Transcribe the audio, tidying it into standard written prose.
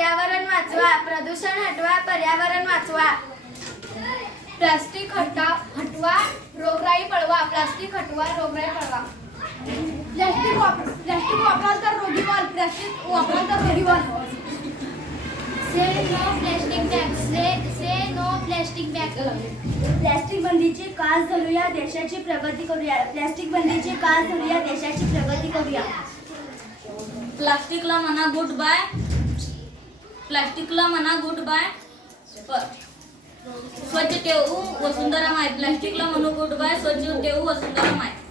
पर्यावरण वाचवा, प्रदूषण हटवा, पर्यावरण वाचवा. प्लास्टिक हटवा, रोगराई पळवा. प्लास्टिक हटवा, रोगराई पळवा. प्लास्टिक वापराल तर रोगी व्हाल. प्लास्टिक वापराल तर रोगी व्हाल. से नो प्लास्टिक बॅग. से नो प्लास्टिक बॅग. प्लास्टिक बंदीची कास धरूया, देशाची प्रगती करूया. प्लास्टिक बंदीची कास धरूया, देशाची प्रगती करूया. प्लास्टिकला म्हणा गुड बाय. प्लास्टिकला म्हणा गुड बाय. स्वच्छ ठेवू वसुंधरा माय. प्लास्टिकला म्हणू गुड बाय. स्वच्छ ठेवू वसुंधरा माय.